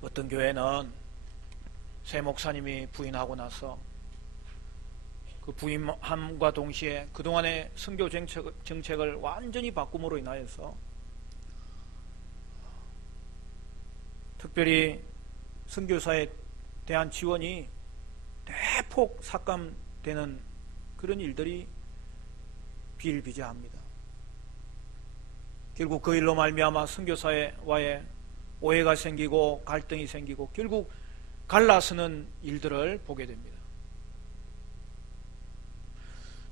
어떤 교회는 새 목사님이 부임하고 나서 그 부임함과 동시에 그동안의 선교 정책을 완전히 바꿈으로 인하여서 특별히 선교사에 대한 지원이 대폭 삭감되는 그런 일들이 비일비재합니다. 결국 그 일로 말미암아 선교사와의 오해가 생기고 갈등이 생기고 결국 갈라서는 일들을 보게 됩니다.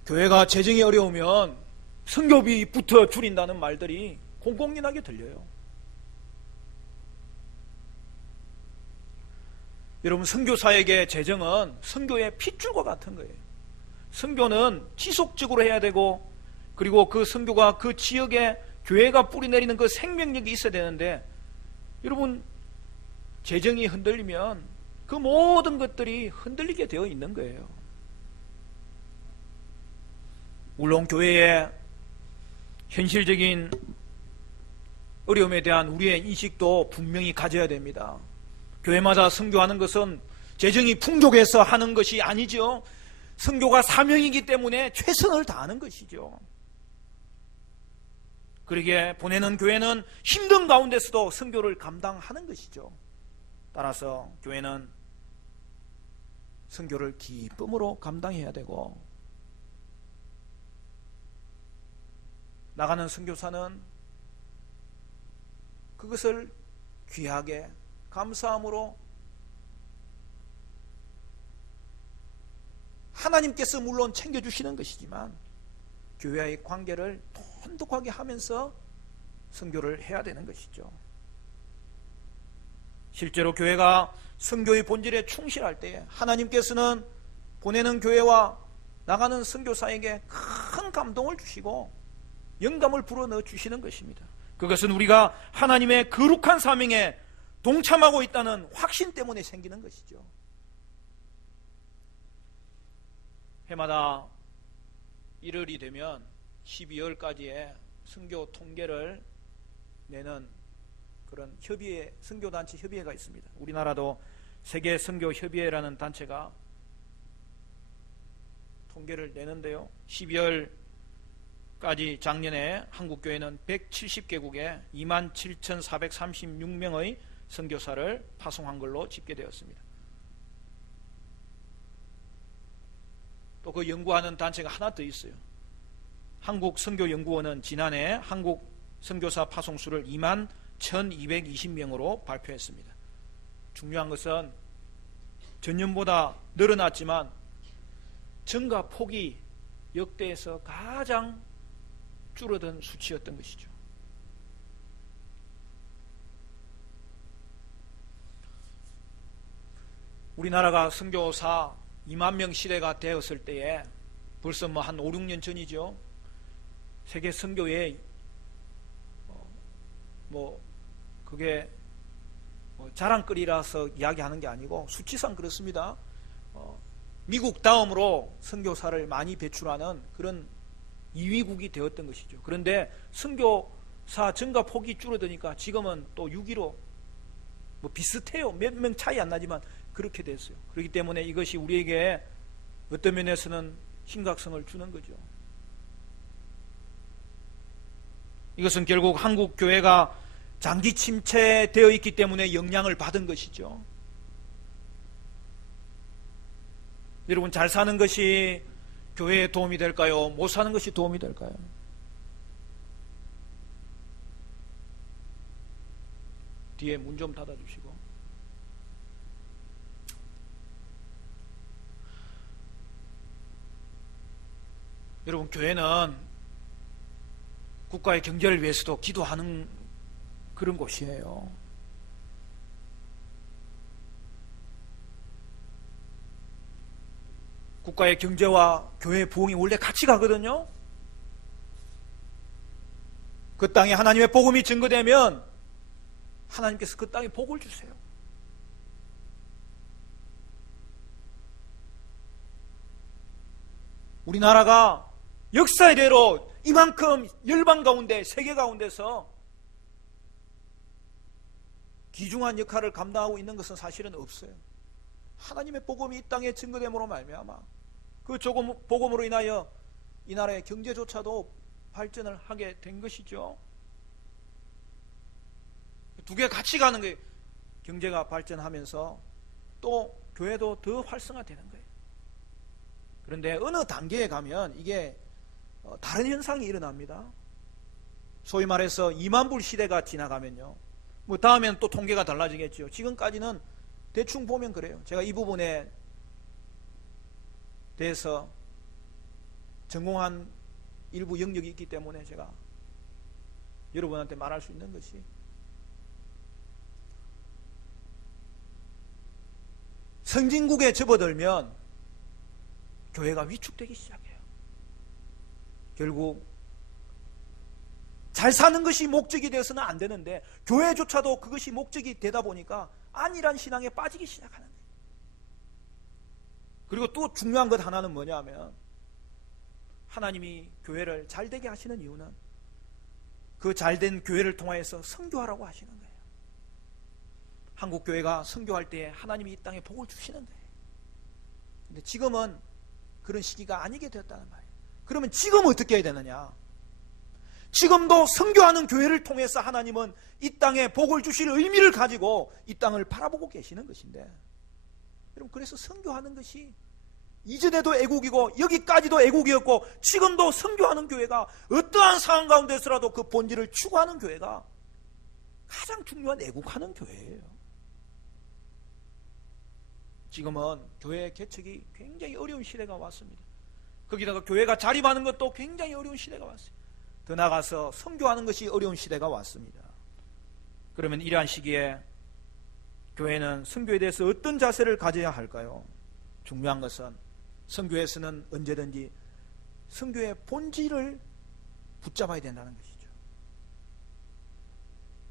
교회가 재정이 어려우면 선교비부터 줄인다는 말들이 공공연하게 들려요. 여러분, 선교사에게 재정은 선교의 핏줄과 같은 거예요. 선교는 지속적으로 해야 되고, 그리고 그 선교가 그 지역에 교회가 뿌리내리는 그 생명력이 있어야 되는데, 여러분, 재정이 흔들리면 그 모든 것들이 흔들리게 되어 있는 거예요. 물론 교회의 현실적인 어려움에 대한 우리의 인식도 분명히 가져야 됩니다. 교회마다 선교하는 것은 재정이 풍족해서 하는 것이 아니죠. 선교가 사명이기 때문에 최선을 다하는 것이죠. 그러기에 보내는 교회는 힘든 가운데서도 선교를 감당하는 것이죠. 따라서 교회는 선교를 기쁨으로 감당해야 되고, 나가는 선교사는 그것을 귀하게 감사함으로 하나님께서 물론 챙겨주시는 것이지만 교회와의 관계를 돈독하게 하면서 선교를 해야 되는 것이죠. 실제로 교회가 선교의 본질에 충실할 때에 하나님께서는 보내는 교회와 나가는 선교사에게 큰 감동을 주시고 영감을 불어넣어 주시는 것입니다. 그것은 우리가 하나님의 거룩한 사명에 동참하고 있다는 확신 때문에 생기는 것이죠. 해마다 1월이 되면 12월까지의 선교 통계를 내는 그런 협의회, 선교단체 협의회가 있습니다. 우리나라도 세계 선교 협의회라는 단체가 통계를 내는데요. 12월까지 작년에 한국교회는 170개국에 27,436명의 선교사를 파송한 걸로 집계되었습니다. 또 그 연구하는 단체가 하나 더 있어요. 한국선교연구원은 지난해 한국 선교사 파송수를 21,220명으로 발표했습니다. 중요한 것은 전년보다 늘어났지만 증가 폭이 역대에서 가장 줄어든 수치였던 것이죠. 우리나라가 선교사 2만 명 시대가 되었을 때에 벌써 한 5, 6년 전이죠. 세계 선교회 그게 자랑거리라서 이야기하는 게 아니고 수치상 그렇습니다. 미국 다음으로 선교사를 많이 배출하는 그런 2위국이 되었던 것이죠. 그런데 선교사 증가 폭이 줄어드니까 지금은 또 6위로 비슷해요. 몇 명 차이 안 나지만 그렇게 됐어요. 그렇기 때문에 이것이 우리에게 어떤 면에서는 심각성을 주는 거죠. 이것은 결국 한국 교회가 장기 침체되어 있기 때문에 영향을 받은 것이죠. 여러분, 잘 사는 것이 교회에 도움이 될까요? 못 사는 것이 도움이 될까요? 뒤에 문 좀 닫아주시고. 여러분, 교회는 국가의 경제를 위해서도 기도하는 그런 곳이에요. 국가의 경제와 교회의 부흥이 원래 같이 가거든요. 그 땅에 하나님의 복음이 증거되면 하나님께서 그 땅에 복을 주세요. 우리나라가 역사 이래로 이만큼 열방 가운데, 세계 가운데서 귀중한 역할을 감당하고 있는 것은 사실은 없어요. 하나님의 복음이 이 땅에 증거됨으로 말미암아 그 복음으로 인하여 이 나라의 경제조차도 발전을 하게 된 것이죠. 두 개 같이 가는 거예요. 경제가 발전하면서 또 교회도 더 활성화되는 거예요. 그런데 어느 단계에 가면 이게 다른 현상이 일어납니다. 소위 말해서 2만 불 시대가 지나가면요, 뭐 다음에는 또 통계가 달라지겠죠. 지금까지는 대충 보면 그래요. 제가 이 부분에 대해서 전공한 일부 영역이 있기 때문에 제가 여러분한테 말할 수 있는 것이, 선진국에 접어들면 교회가 위축되기 시작해요. 결국 잘 사는 것이 목적이 되어서는 안 되는데 교회조차도 그것이 목적이 되다 보니까 안일한 신앙에 빠지기 시작하는 거예요. 그리고 또 중요한 것 하나는 뭐냐면, 하나님이 교회를 잘되게 하시는 이유는 그 잘된 교회를 통하여서 선교하라고 하시는 거예요. 한국 교회가 선교할 때에 하나님이 이 땅에 복을 주시는 거예요. 근데 지금은 그런 시기가 아니게 되었다는 말이에요. 그러면 지금 어떻게 해야 되느냐? 지금도 선교하는 교회를 통해서 하나님은 이 땅에 복을 주실 의미를 가지고 이 땅을 바라보고 계시는 것인데, 여러분, 그래서 선교하는 것이 이전에도 애국이고 여기까지도 애국이었고 지금도 선교하는 교회가 어떠한 상황 가운데서라도 그 본질을 추구하는 교회가 가장 중요한 애국하는 교회예요. 지금은 교회 개척이 굉장히 어려운 시대가 왔습니다. 거기다가 교회가 자립하는 것도 굉장히 어려운 시대가 왔어요. 더 나아가서 선교하는 것이 어려운 시대가 왔습니다. 그러면 이러한 시기에 교회는 선교에 대해서 어떤 자세를 가져야 할까요? 중요한 것은 선교에서는 언제든지 선교의 본질을 붙잡아야 된다는 것이죠.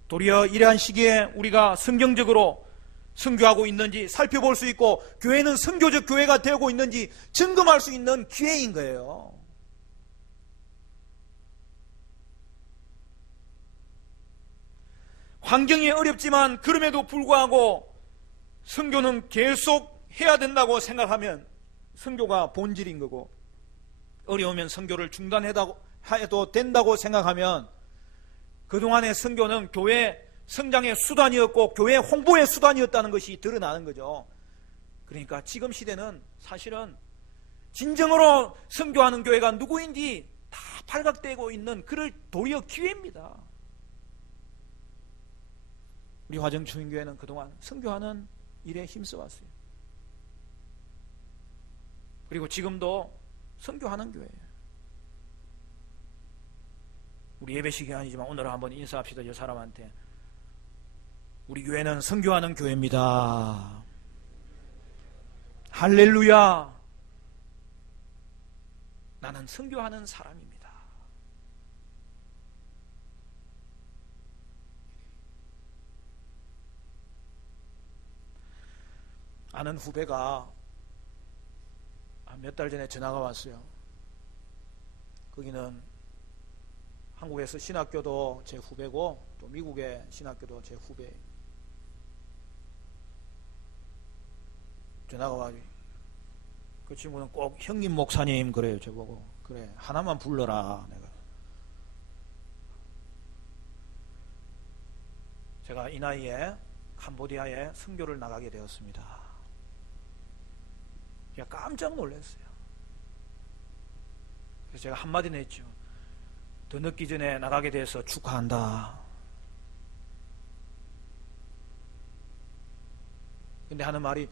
도리어 이러한 시기에 우리가 성경적으로 선교하고 있는지 살펴볼 수 있고, 교회는 선교적 교회가 되고 있는지 점검할 수 있는 기회인 거예요. 환경이 어렵지만 그럼에도 불구하고 선교는 계속 해야 된다고 생각하면 선교가 본질인 거고, 어려우면 선교를 중단해도 된다고 생각하면 그동안의 선교는 교회 성장의 수단이었고 교회 홍보의 수단이었다는 것이 드러나는 거죠. 그러니까 지금 시대는 사실은 진정으로 선교하는 교회가 누구인지 다 발각되고 있는 그럴 도리어 기회입니다. 우리 화정초인교회는 그동안 선교하는 일에 힘써왔어요. 그리고 지금도 선교하는 교회예요. 우리 예배식이 아니지만 오늘 한번 인사합시다. 저 사람한테. 우리 교회는 선교하는 교회입니다. 할렐루야. 나는 선교하는 사람입니다. 아는 후배가 몇 달 전에 전화가 왔어요. 거기는 한국에서 신학교도 제 후배고 또 미국의 신학교도 제 후배. 전화가 와가지고 그 친구는 꼭 형님 목사님 그래요. 저보고. 그래, 하나만 불러라. 제가 이 나이에 캄보디아에 선교를 나가게 되었습니다. 제가 깜짝 놀랐어요. 그래서 제가 한마디는 했죠. 더 늦기 전에 나가게 돼서 축하한다. 근데 하는 말이,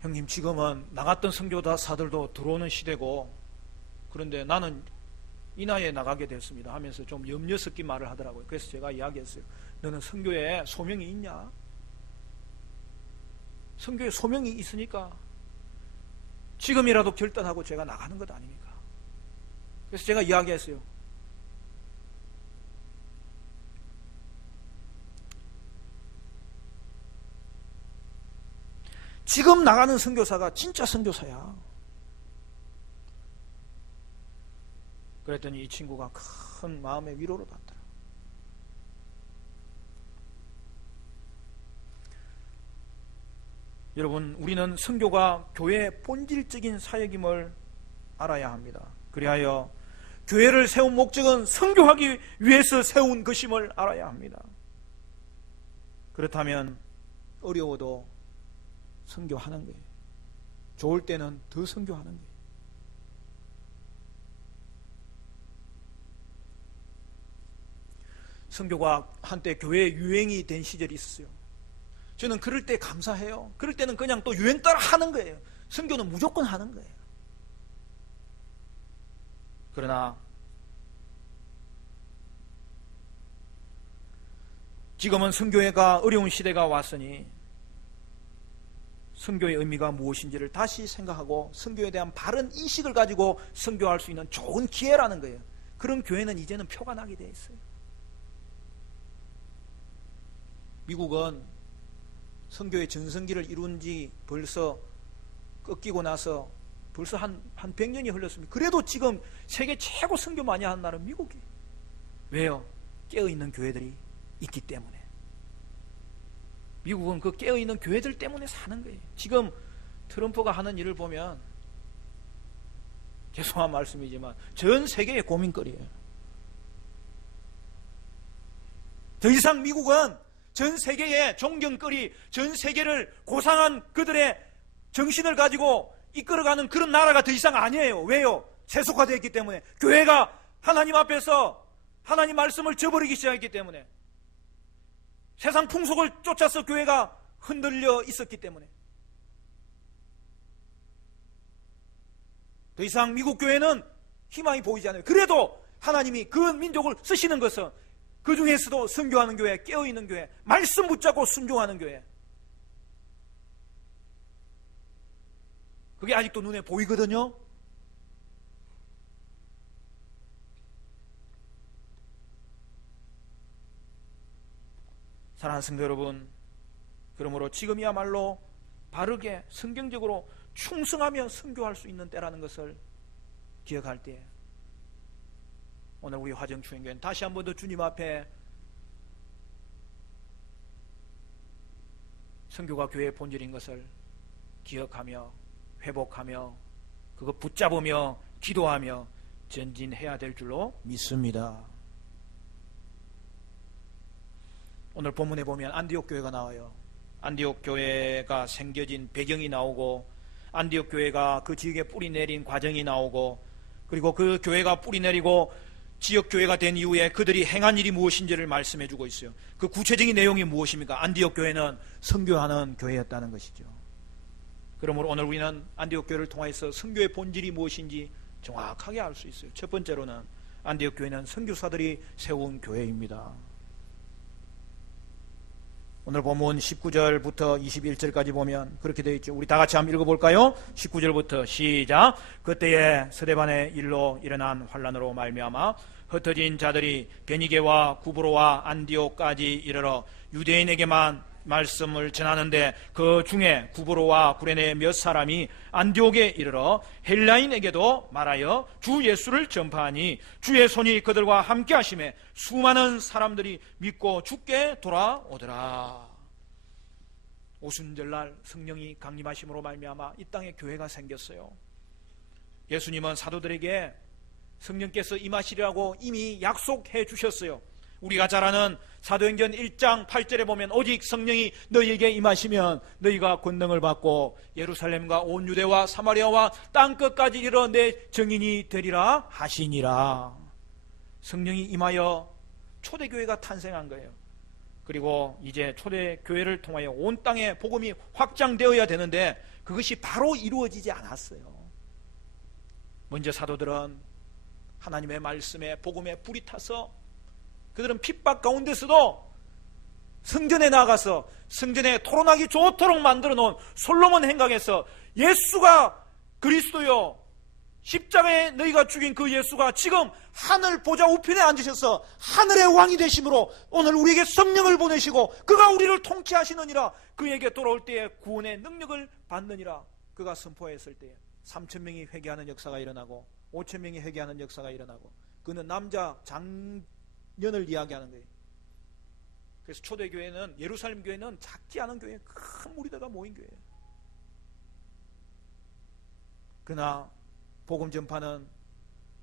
형님 지금은 나갔던 선교사들도 들어오는 시대고, 그런데 나는 이 나이에 나가게 됐습니다 하면서 좀 염려 섞인 말을 하더라고요. 그래서 제가 이야기했어요. 너는 선교에 소명이 있냐? 선교에 소명이 있으니까 지금이라도 결단하고 제가 나가는 것 아닙니까? 그래서 제가 이야기했어요. 지금 나가는 선교사가 진짜 선교사야. 그랬더니 이 친구가 큰 마음의 위로를 받더라. 여러분, 우리는 선교가 교회의 본질적인 사역임을 알아야 합니다. 그리하여 교회를 세운 목적은 선교하기 위해서 세운 것임을 알아야 합니다. 그렇다면 어려워도 선교하는 거예요. 좋을 때는 더 선교하는 거예요. 선교가 한때 교회의 유행이 된 시절이 있었어요. 저는 그럴 때 감사해요. 그럴 때는 그냥 또 유행 따라 하는 거예요. 선교는 무조건 하는 거예요. 그러나 지금은 선교회가 어려운 시대가 왔으니 선교의 의미가 무엇인지를 다시 생각하고 선교에 대한 바른 인식을 가지고 선교할 수 있는 좋은 기회라는 거예요. 그런 교회는 이제는 표가 나게 되어 있어요. 미국은 선교의 전성기를 이룬 지 벌써 꺾이고 나서 벌써 한 100년이 흘렀습니다. 그래도 지금 세계 최고 선교 많이 하는 나라는 미국이에요. 왜요? 깨어있는 교회들이 있기 때문에. 미국은 그 깨어있는 교회들 때문에 사는 거예요. 지금 트럼프가 하는 일을 보면 죄송한 말씀이지만 전 세계의 고민거리예요. 더 이상 미국은 전 세계의 존경거리, 전 세계를 고상한 그들의 정신을 가지고 이끌어가는 그런 나라가 더 이상 아니에요. 왜요? 세속화되어 있기 때문에. 교회가 하나님 앞에서 하나님 말씀을 저버리기 시작했기 때문에. 세상 풍속을 쫓아서 교회가 흔들려 있었기 때문에. 더 이상 미국 교회는 희망이 보이지 않아요. 그래도 하나님이 그 민족을 쓰시는 것은 그 중에서도 선교하는 교회, 깨어있는 교회, 말씀 붙잡고 순종하는 교회, 그게 아직도 눈에 보이거든요. 사랑하는 성도 여러분, 그러므로 지금이야말로 바르게 성경적으로 충성하며 선교할 수 있는 때라는 것을 기억할 때, 오늘 우리 화정추행교회는 다시 한 번 더 주님 앞에 선교가 교회의 본질인 것을 기억하며 회복하며 그거 붙잡으며 기도하며 전진해야 될 줄로 믿습니다. 오늘 본문에 보면 안디옥 교회가 나와요. 안디옥 교회가 생겨진 배경이 나오고, 안디옥 교회가 그 지역에 뿌리 내린 과정이 나오고, 그리고 그 교회가 뿌리 내리고 지역 교회가 된 이후에 그들이 행한 일이 무엇인지를 말씀해 주고 있어요. 그 구체적인 내용이 무엇입니까? 안디옥 교회는 선교하는 교회였다는 것이죠. 그러므로 오늘 우리는 안디옥 교회를 통해서 선교의 본질이 무엇인지 정확하게 알 수 있어요. 첫 번째로는 안디옥 교회는 선교사들이 세운 교회입니다. 오늘 본문 19절부터 21절까지 보면 그렇게 되어 있죠. 우리 다 같이 한번 읽어볼까요? 19절부터 시작. 그때에 스데반의 일로 일어난 환란으로 말미암아 흩어진 자들이 베니게와 구브로와 안디옥까지 이르러 유대인에게만 말씀을 전하는데, 그 중에 구브로와 구레네 몇 사람이 안디옥에 이르러 헬라인에게도 말하여 주 예수를 전파하니 주의 손이 그들과 함께 하심에 수많은 사람들이 믿고 주께 돌아오더라. 오순절날 성령이 강림하심으로 말미암아 이 땅에 교회가 생겼어요. 예수님은 사도들에게 성령께서 임하시리라고 이미 약속해 주셨어요. 우리가 잘 아는 사도행전 1장 8절에 보면 오직 성령이 너희에게 임하시면 너희가 권능을 받고 예루살렘과 온 유대와 사마리아와 땅끝까지 이르러 내 증인이 되리라 하시니라. 성령이 임하여 초대교회가 탄생한 거예요. 그리고 이제 초대교회를 통하여 온 땅에 복음이 확장되어야 되는데 그것이 바로 이루어지지 않았어요. 먼저 사도들은 하나님의 말씀에 복음에 불이 타서 그들은 핍박 가운데서도 성전에 나가서 성전에 토론하기 좋도록 만들어 놓은 솔로몬 행각에서 예수가 그리스도요, 십자가에 너희가 죽인 그 예수가 지금 하늘 보좌 우편에 앉으셔서 하늘의 왕이 되심으로 오늘 우리에게 성령을 보내시고 그가 우리를 통치하시느니라, 그에게 돌아올 때에 구원의 능력을 받느니라 그가 선포했을 때에 3,000명이 회개하는 역사가 일어나고 5,000명이 회개하는 역사가 일어나고, 그는 남자 장년을 이야기하는 거예요. 그래서 초대교회는, 예루살렘 교회는 작지 않은 교회, 큰 무리들과 모인 교회예요. 그러나 복음 전파는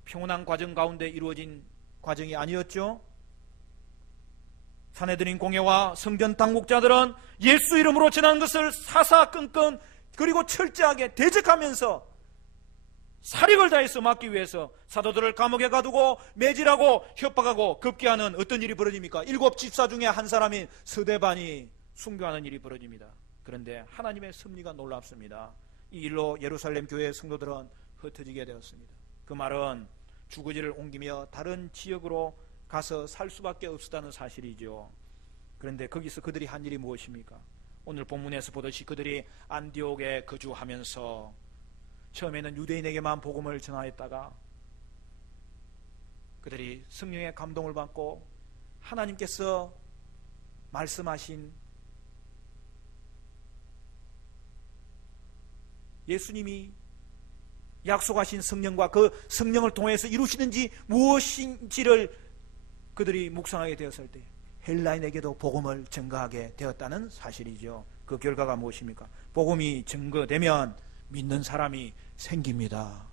평온한 과정 가운데 이루어진 과정이 아니었죠. 산헤드린 공회와 성전 당국자들은 예수 이름으로 전하는 것을 사사건건 그리고 철저하게 대적하면서 사력을 다해서 막기 위해서 사도들을 감옥에 가두고 매질하고 협박하고 급기야는 어떤 일이 벌어집니까? 7 집사 중에 한 사람인 스데반이 순교하는 일이 벌어집니다. 그런데 하나님의 섭리가 놀랍습니다. 이 일로 예루살렘 교회의 성도들은 흩어지게 되었습니다. 그 말은 주거지를 옮기며 다른 지역으로 가서 살 수밖에 없었다는 사실이죠. 그런데 거기서 그들이 한 일이 무엇입니까? 오늘 본문에서 보듯이 그들이 안디옥에 거주하면서 처음에는 유대인에게만 복음을 전하였다가 그들이 성령의 감동을 받고 하나님께서 말씀하신 예수님이 약속하신 성령과 그 성령을 통해서 이루시는지 무엇인지를 그들이 묵상하게 되었을 때 헬라인에게도 복음을 전가하게 되었다는 사실이죠. 그 결과가 무엇입니까? 복음이 증거되면 믿는 사람이 생깁니다.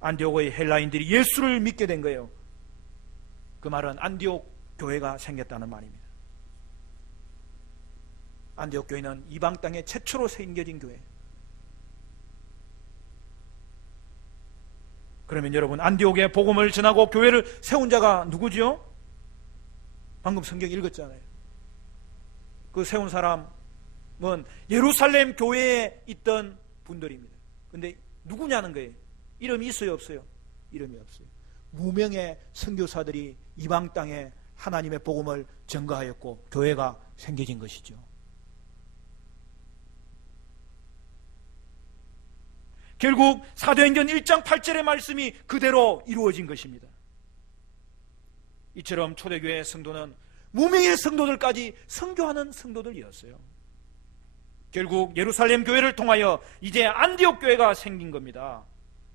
안디옥의 헬라인들이 예수를 믿게 된 거예요. 그 말은 안디옥 교회가 생겼다는 말입니다. 안디옥 교회는 이방 땅에 최초로 생겨진 교회. 그러면 여러분, 안디옥에 복음을 전하고 교회를 세운 자가 누구죠? 방금 성경 읽었잖아요. 그 세운 사람은 예루살렘 교회에 있던 분들입니다. 근데 누구냐는 거예요. 이름이 있어요, 없어요? 이름이 없어요. 무명의 선교사들이 이방 땅에 하나님의 복음을 전가하였고 교회가 생겨진 것이죠. 결국 사도행전 1장 8절의 말씀이 그대로 이루어진 것입니다. 이처럼 초대교회 성도는 무명의 성도들까지 선교하는 성도들이었어요. 결국 예루살렘 교회를 통하여 이제 안디옥 교회가 생긴 겁니다.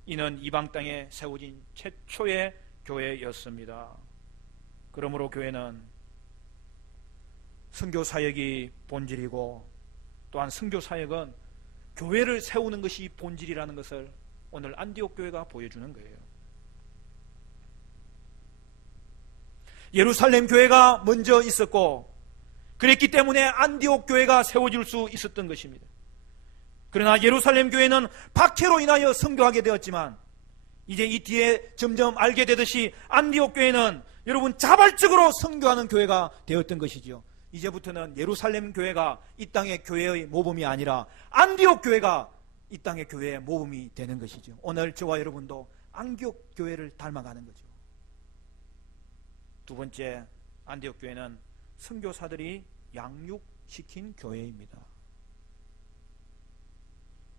이는 이방 땅에 세워진 최초의 교회였습니다. 그러므로 교회는 선교 사역이 본질이고 또한 선교 사역은 교회를 세우는 것이 본질이라는 것을 오늘 안디옥 교회가 보여주는 거예요. 예루살렘 교회가 먼저 있었고 그랬기 때문에 안디옥 교회가 세워질 수 있었던 것입니다. 그러나 예루살렘 교회는 박해로 인하여 선교하게 되었지만 이제 이 뒤에 점점 알게 되듯이 안디옥 교회는 여러분 자발적으로 선교하는 교회가 되었던 것이죠. 이제부터는 예루살렘 교회가 이 땅의 교회의 모범이 아니라 안디옥 교회가 이 땅의 교회의 모범이 되는 것이죠. 오늘 저와 여러분도 안디옥 교회를 닮아가는 거죠. 두 번째, 안디옥 교회는 선교사들이 양육시킨 교회입니다.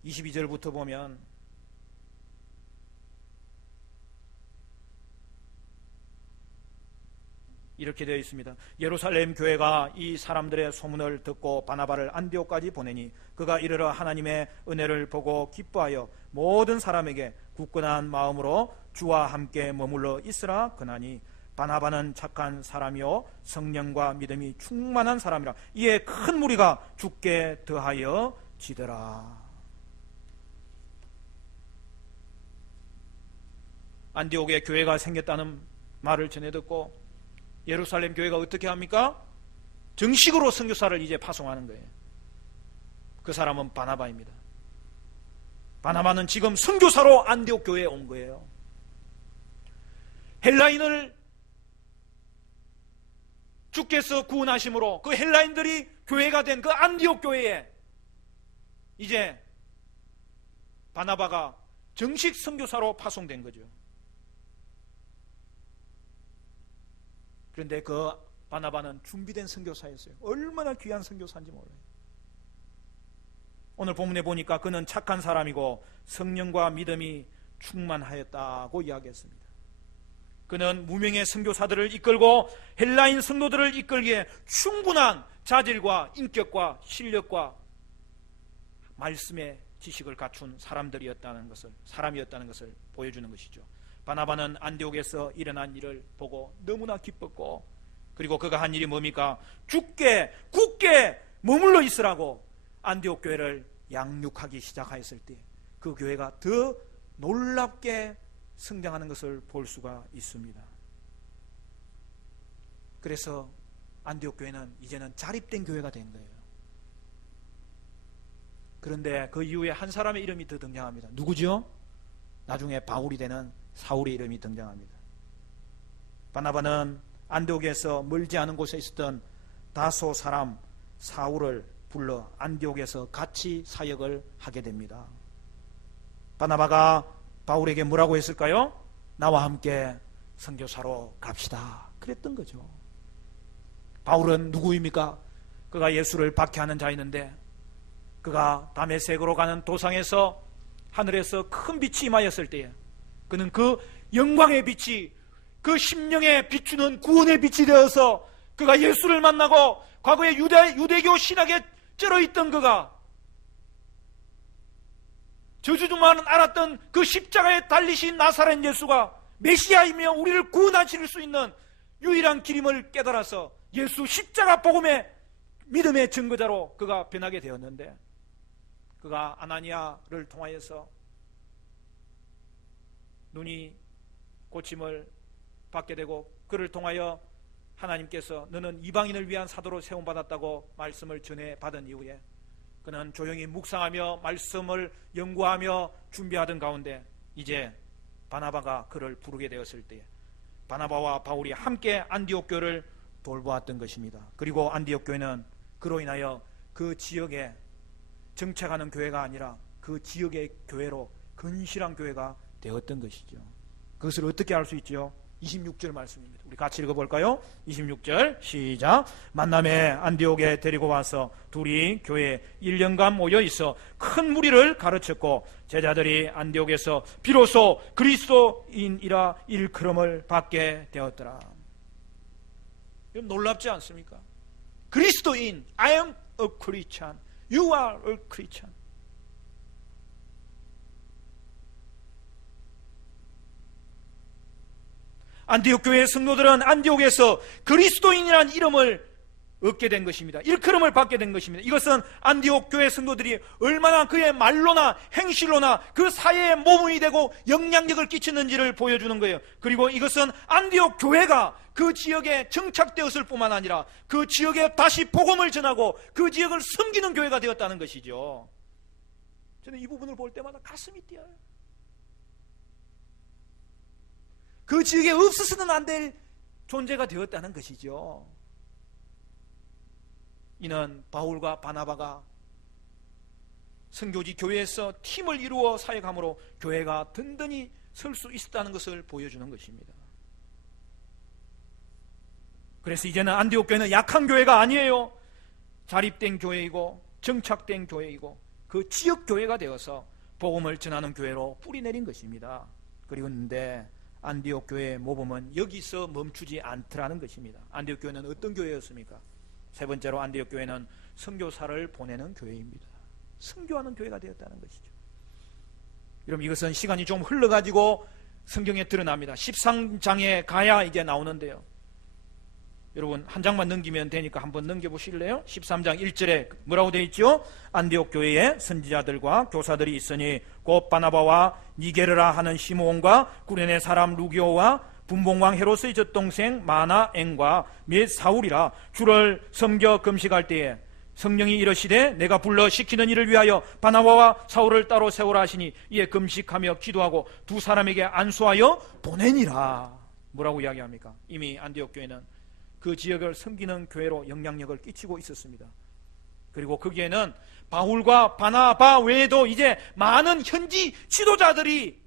22절부터 보면 이렇게 되어 있습니다. 예루살렘 교회가 이 사람들의 소문을 듣고 바나바를 안디옥까지 보내니 그가 이르러 하나님의 은혜를 보고 기뻐하여 모든 사람에게 굳건한 마음으로 주와 함께 머물러 있으라 그나니 바나바는 착한 사람이요 성령과 믿음이 충만한 사람이라. 이에 큰 무리가 죽게 더하여 지더라. 안디옥에 교회가 생겼다는 말을 전해 듣고 예루살렘 교회가 어떻게 합니까? 정식으로 선교사를 이제 파송하는 거예요. 그 사람은 바나바입니다. 바나바는 지금 선교사로 안디옥 교회에 온 거예요. 헬라인을 주께서 구원하심으로 그 헬라인들이 교회가 된 그 안디옥 교회에 이제 바나바가 정식 선교사로 파송된 거죠. 그런데 그 바나바는 준비된 선교사였어요. 얼마나 귀한 선교사인지 몰라요. 오늘 본문에 보니까 그는 착한 사람이고 성령과 믿음이 충만하였다고 이야기했습니다. 그는 무명의 선교사들을 이끌고 헬라인 성도들을 이끌기에 충분한 자질과 인격과 실력과 말씀의 지식을 갖춘 사람이었다는 것을 보여주는 것이죠. 바나바는 안디옥에서 일어난 일을 보고 너무나 기뻤고 그리고 그가 한 일이 뭡니까? 굳게 머물러 있으라고 안디옥 교회를 양육하기 시작하였을 때 그 교회가 더 놀랍게 성장하는 것을 볼 수가 있습니다. 그래서 안디옥 교회는 이제는 자립된 교회가 된 거예요. 그런데 그 이후에 한 사람의 이름이 더 등장합니다. 누구죠? 나중에 바울이 되는 사울의 이름이 등장합니다. 바나바는 안디옥에서 멀지 않은 곳에 있었던 다소 사람 사울을 불러 안디옥에서 같이 사역을 하게 됩니다. 바나바가 바울에게 뭐라고 했을까요? 나와 함께 선교사로 갑시다 그랬던 거죠. 바울은 누구입니까? 그가 예수를 박해하는 자였는데 그가 다메섹으로 가는 도상에서 하늘에서 큰 빛이 임하였을 때에 그는 그 영광의 빛이 그 심령에 비추는 구원의 빛이 되어서 그가 예수를 만나고 과거에 유대교 신학에 쩔어있던 그가 저주만 알았던 그 십자가에 달리신 나사렛 예수가 메시아이며 우리를 구원하실 수 있는 유일한 길임을 깨달아서 예수 십자가 복음의 믿음의 증거자로 그가 변하게 되었는데 그가 아나니아를 통하여서 눈이 고침을 받게 되고 그를 통하여 하나님께서 너는 이방인을 위한 사도로 세움받았다고 말씀을 전해 받은 이후에 그는 조용히 묵상하며 말씀을 연구하며 준비하던 가운데 이제 바나바가 그를 부르게 되었을 때 바나바와 바울이 함께 안디옥 교회를 돌보았던 것입니다. 그리고 안디옥 교회는 그로 인하여 그 지역에 정착하는 교회가 아니라 그 지역의 교회로 건실한 교회가 되었던 것이죠. 그것을 어떻게 알 수 있죠? 26절 말씀입니다. 우리 같이 읽어볼까요? 26절 시작. 만남에 안디옥에 데리고 와서 둘이 교회에 1년간 모여 있어 큰 무리를 가르쳤고 제자들이 안디옥에서 비로소 그리스도인이라 일컬음을 받게 되었더라. 이건 놀랍지 않습니까? 그리스도인, I am a Christian, you are a Christian. 안디옥 교회의 성도들은 안디옥에서 그리스도인이라는 이름을 얻게 된 것입니다. 일컬음을 받게 된 것입니다. 이것은 안디옥 교회 성도들이 얼마나 그의 말로나 행실로나 그 사회에 모범이 되고 영향력을 끼치는지를 보여주는 거예요. 그리고 이것은 안디옥 교회가 그 지역에 정착되었을 뿐만 아니라 그 지역에 다시 복음을 전하고 그 지역을 섬기는 교회가 되었다는 것이죠. 저는 이 부분을 볼 때마다 가슴이 뛰어요. 그 지역에 없어서는 안 될 존재가 되었다는 것이죠. 이는 바울과 바나바가 선교지 교회에서 팀을 이루어 사역함으로 교회가 든든히 설 수 있었다는 것을 보여주는 것입니다. 그래서 이제는 안디옥 교회는 약한 교회가 아니에요. 자립된 교회이고 정착된 교회이고 그 지역 교회가 되어서 복음을 전하는 교회로 뿌리내린 것입니다. 그런데 안디옥 교회의 모범은 여기서 멈추지 않더라는 것입니다. 안디옥 교회는 어떤 교회였습니까? 세 번째로 안디옥 교회는 선교사를 보내는 교회입니다. 선교하는 교회가 되었다는 것이죠. 여러분 이것은 시간이 좀 흘러가지고 성경에 드러납니다. 13장에 가야 이제 나오는데요. 여러분 한 장만 넘기면 되니까 한번 넘겨보실래요? 13장 1절에 뭐라고 되어 있죠? 안디옥 교회에 선지자들과 교사들이 있으니 곧 바나바와 니게르라 하는 시므온과 구레네 사람 루기오와 분봉왕 헤롯의 젖동생 마나엔과 및 사울이라 주를 섬겨 금식할 때에 성령이 이르시되 내가 불러 시키는 일을 위하여 바나바와 사울을 따로 세우라 하시니 이에 금식하며 기도하고 두 사람에게 안수하여 보내니라. 뭐라고 이야기합니까? 이미 안디옥 교회는 그 지역을 섬기는 교회로 영향력을 끼치고 있었습니다. 그리고 거기에는 바울과 바나바 외에도 이제 많은 현지 지도자들이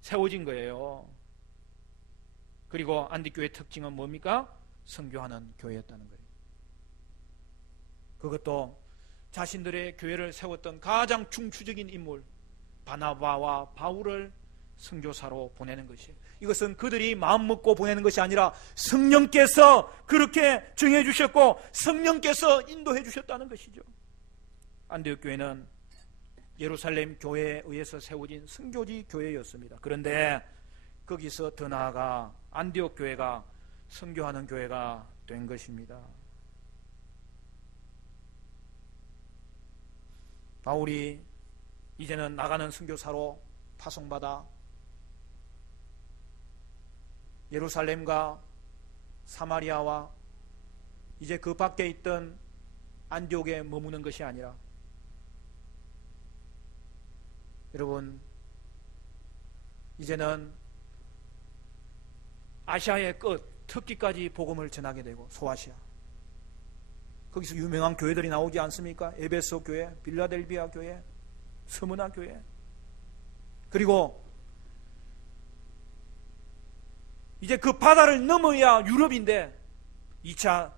세워진 거예요. 그리고 안디교회의 특징은 뭡니까? 선교하는 교회였다는 거예요. 그것도 자신들의 교회를 세웠던 가장 중추적인 인물 바나바와 바울을 선교사로 보내는 것이에요. 이것은 그들이 마음 먹고 보내는 것이 아니라 성령께서 그렇게 정해 주셨고 성령께서 인도해 주셨다는 것이죠. 안디옥 교회는 예루살렘 교회에 의해서 세워진 선교지 교회였습니다. 그런데 거기서 더 나아가 안디옥 교회가 선교하는 교회가 된 것입니다. 바울이 이제는 나가는 선교사로 파송받아 예루살렘과 사마리아와 이제 그 밖에 있던 안디옥에 머무는 것이 아니라, 여러분, 이제는 아시아의 끝 터키까지 복음을 전하게 되고, 소아시아, 거기서 유명한 교회들이 나오지 않습니까? 에베소 교회, 빌라델비아 교회, 스무나 교회, 그리고 이제 그 바다를 넘어야 유럽인데 2차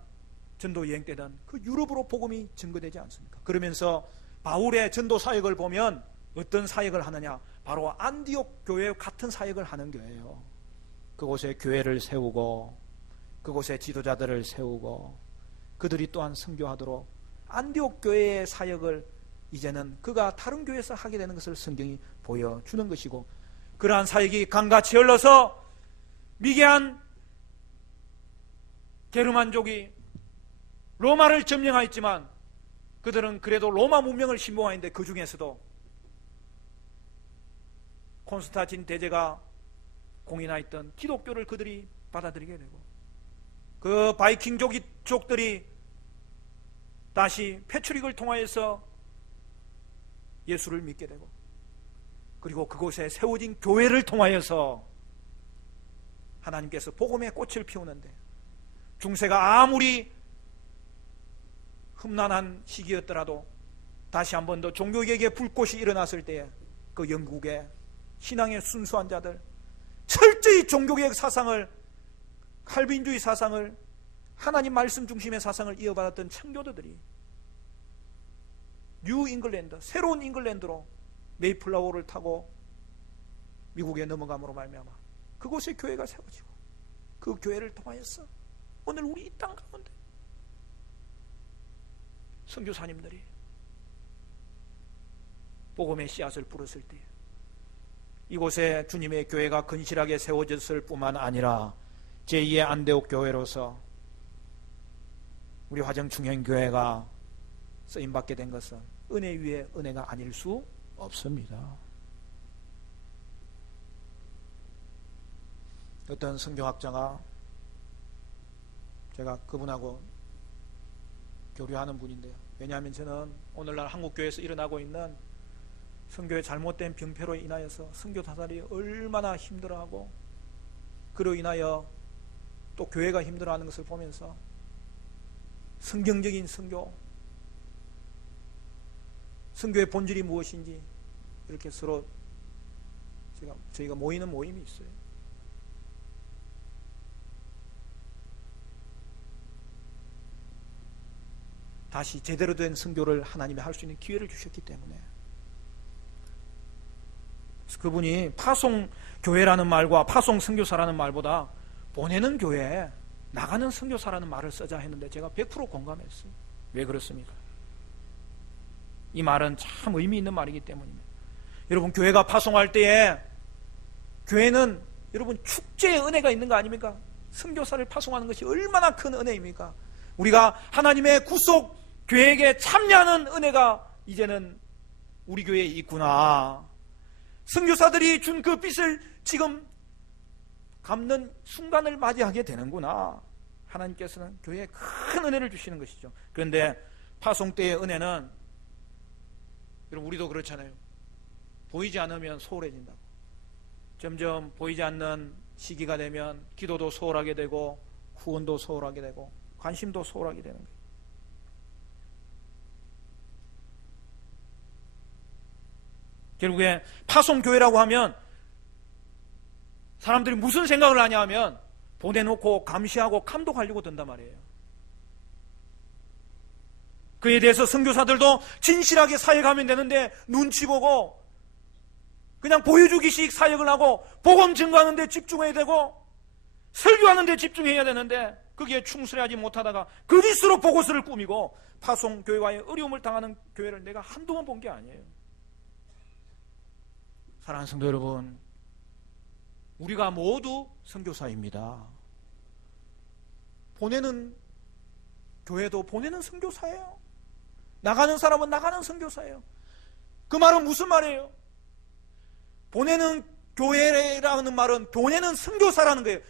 전도 여행 때는 그 유럽으로 복음이 증거되지 않습니까? 그러면서 바울의 전도 사역을 보면 어떤 사역을 하느냐? 바로 안디옥 교회 같은 사역을 하는 교회예요. 그곳에 교회를 세우고 그곳에 지도자들을 세우고 그들이 또한 선교하도록 안디옥 교회의 사역을 이제는 그가 다른 교회에서 하게 되는 것을 성경이 보여주는 것이고, 그러한 사역이 강같이 흘러서 미개한 게르만족이 로마를 점령하였지만 그들은 그래도 로마 문명을 신봉하는데 그 중에서도 콘스탄틴 대제가 공인하였던 기독교를 그들이 받아들이게 되고, 그 바이킹족들이 다시 패트릭을 통하여서 예수를 믿게 되고, 그리고 그곳에 세워진 교회를 통하여서 하나님께서 복음의 꽃을 피우는데, 중세가 아무리 험난한 시기였더라도 다시 한 번 더 종교개혁의 불꽃이 일어났을 때에 그 영국의 신앙의 순수한 자들, 철저히 종교개혁 사상을, 칼빈주의 사상을, 하나님 말씀 중심의 사상을 이어받았던 청교도들이 뉴 잉글랜드, 새로운 잉글랜드로 메이플라워를 타고 미국에 넘어감으로 말미암아 그곳에 교회가 세워지고, 그 교회를 통하여서 오늘 우리 이 땅 가운데 선교사님들이 복음의 씨앗을 뿌렸을 때 이곳에 주님의 교회가 건실하게 세워졌을 뿐만 아니라 제2의 안디옥 교회로서 우리 화정충현교회가 쓰임받게 된 것은 은혜 위에 은혜가 아닐 수 없습니다. 어떤 선교학자가, 제가 그분하고 교류하는 분인데요, 왜냐하면 저는 오늘날 한국교회에서 일어나고 있는 선교의 잘못된 병폐로 인하여서 선교사들이 얼마나 힘들어하고 그로 인하여 또 교회가 힘들어하는 것을 보면서 성경적인 선교의 본질이 무엇인지 이렇게 서로 저희가 모이는 모임이 있어요. 다시 제대로 된 선교를 하나님이 할 수 있는 기회를 주셨기 때문에, 그분이 파송교회라는 말과 파송선교사라는 말보다 보내는 교회, 나가는 선교사라는 말을 쓰자 했는데 제가 100% 공감했어요. 왜 그렇습니까? 이 말은 참 의미 있는 말이기 때문입니다. 여러분, 교회가 파송할 때에 교회는 여러분 축제의 은혜가 있는 거 아닙니까? 선교사를 파송하는 것이 얼마나 큰 은혜입니까? 우리가 하나님의 구속 계획에 참여하는 은혜가 이제는 우리 교회에 있구나. 선교사들이 준 그 빛을 지금 갚는 순간을 맞이하게 되는구나. 하나님께서는 교회에 큰 은혜를 주시는 것이죠. 그런데 파송 때의 은혜는, 여러분 우리도 그렇잖아요. 보이지 않으면 소홀해진다고. 점점 보이지 않는 시기가 되면 기도도 소홀하게 되고 후원도 소홀하게 되고 관심도 소홀하게 되는 거예요. 결국에 파송교회라고 하면 사람들이 무슨 생각을 하냐 하면 보내놓고 감시하고 감독하려고 든단 말이에요. 그에 대해서 선교사들도 진실하게 사역하면 되는데 눈치 보고 그냥 보여주기식 사역을 하고 복음 증거하는 데 집중해야 되고 설교하는 데 집중해야 되는데 거기에 충실하지 못하다가 그리스로 보고서를 꾸미고 파송교회와의 어려움을 당하는 교회를 내가 한두 번 본 게 아니에요. 사랑하는 성도 여러분, 우리가 모두 선교사입니다. 보내는 교회도 보내는 선교사예요. 나가는 사람은 나가는 선교사예요. 그 말은 무슨 말이에요? 보내는 교회라는 말은 보내는 선교사라는 거예요.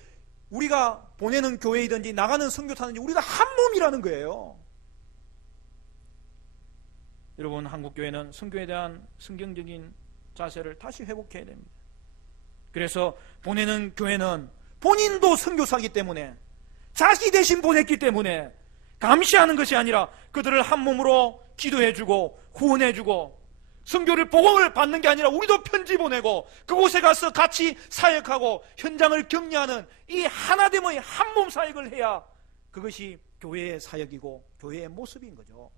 우리가 보내는 교회이든지 나가는 선교사든지 우리가 한 몸이라는 거예요. 여러분, 한국교회는 선교에 대한 성경적인 자세를 다시 회복해야 됩니다. 그래서 보내는 교회는 본인도 선교사이기 때문에, 자기 대신 보냈기 때문에 감시하는 것이 아니라 그들을 한 몸으로 기도해주고 후원해주고, 선교를 복음을 받는 게 아니라 우리도 편지 보내고 그곳에 가서 같이 사역하고 현장을 격려하는 이 하나됨의 한몸 사역을 해야 그것이 교회의 사역이고 교회의 모습인 거죠.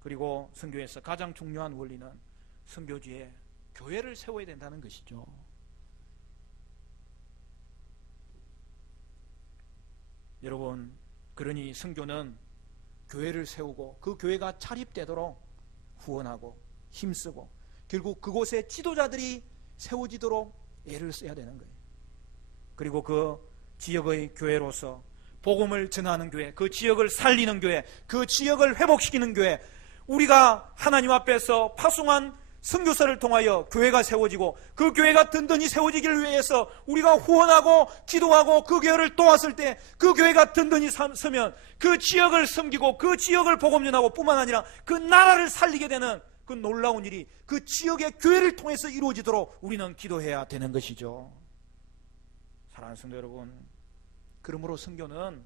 그리고 선교에서 가장 중요한 원리는 선교지에 교회를 세워야 된다는 것이죠. 여러분, 그러니 선교는 교회를 세우고 그 교회가 자립되도록 후원하고 힘쓰고 결국 그곳에 지도자들이 세워지도록 애를 써야 되는 거예요. 그리고 그 지역의 교회로서 복음을 전하는 교회, 그 지역을 살리는 교회, 그 지역을 회복시키는 교회, 우리가 하나님 앞에서 파송한 선교사를 통하여 교회가 세워지고 그 교회가 든든히 세워지기를 위해서 우리가 후원하고 기도하고 그 교회를 도왔을 때 그 교회가 든든히 서면 그 지역을 섬기고 그 지역을 복음 전하고 뿐만 아니라 그 나라를 살리게 되는 그 놀라운 일이 그 지역의 교회를 통해서 이루어지도록 우리는 기도해야 되는 것이죠. 사랑하는 성도 여러분, 그러므로 선교는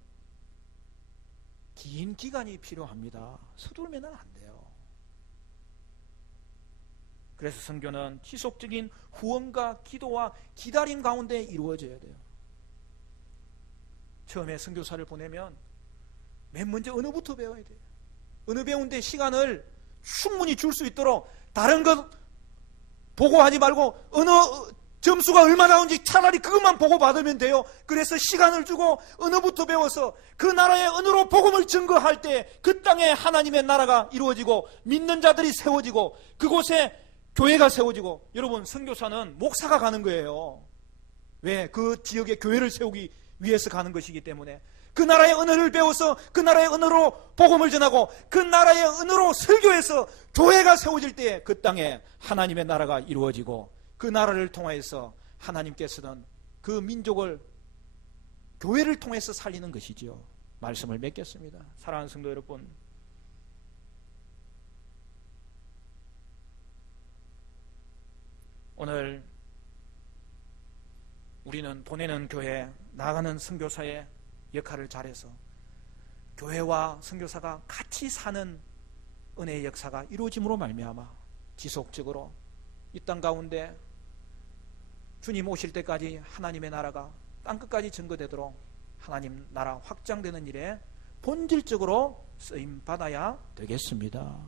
긴 기간이 필요합니다. 서둘면은 안 돼요. 그래서 선교는 지속적인 후원과 기도와 기다림 가운데 이루어져야 돼요. 처음에 선교사를 보내면 맨 먼저 언어부터 배워야 돼요. 언어 배우는데 시간을 충분히 줄 수 있도록 다른 것 보고하지 말고 언어 점수가 얼마 나오는지 차라리 그것만 보고 받으면 돼요. 그래서 시간을 주고 언어부터 배워서 그 나라의 언어로 복음을 증거할 때 그 땅에 하나님의 나라가 이루어지고 믿는 자들이 세워지고 그곳에 교회가 세워지고, 여러분, 선교사는 목사가 가는 거예요. 왜? 그 지역의 교회를 세우기 위해서 가는 것이기 때문에 그 나라의 언어를 배워서 그 나라의 언어로 복음을 전하고 그 나라의 언어로 설교해서 교회가 세워질 때 그 땅에 하나님의 나라가 이루어지고 그 나라를 통해서 하나님께서는 그 민족을 교회를 통해서 살리는 것이죠. 말씀을 맺겠습니다. 사랑하는 성도 여러분, 오늘 우리는 보내는 교회, 나가는 선교사의 역할을 잘해서 교회와 선교사가 같이 사는 은혜의 역사가 이루어짐으로 말미암아 지속적으로 이 땅 가운데 주님 오실 때까지 하나님의 나라가 땅끝까지 증거되도록 하나님 나라 확장되는 일에 본질적으로 쓰임받아야 되겠습니다.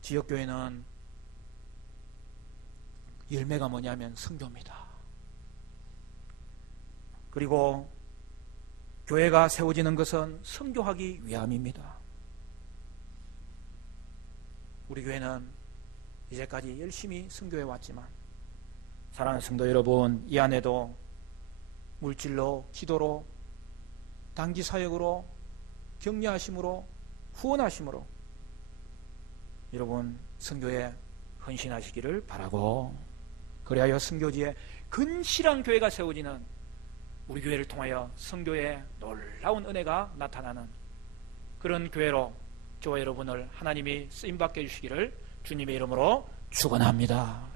지역교회는 열매가 뭐냐면 선교입니다. 그리고 교회가 세워지는 것은 선교하기 위함입니다. 우리 교회는 이제까지 열심히 선교해 왔지만, 사랑하는 성도 여러분, 이 안에도 물질로, 기도로, 단기 사역으로, 격려하심으로, 후원하심으로 여러분 선교에 헌신하시기를 바라고, 그리하여 선교지에 근실한 교회가 세워지는 우리 교회를 통하여 선교의 놀라운 은혜가 나타나는 그런 교회로 저와 여러분을 하나님이 쓰임받게 해주시기를 주님의 이름으로 축원합니다.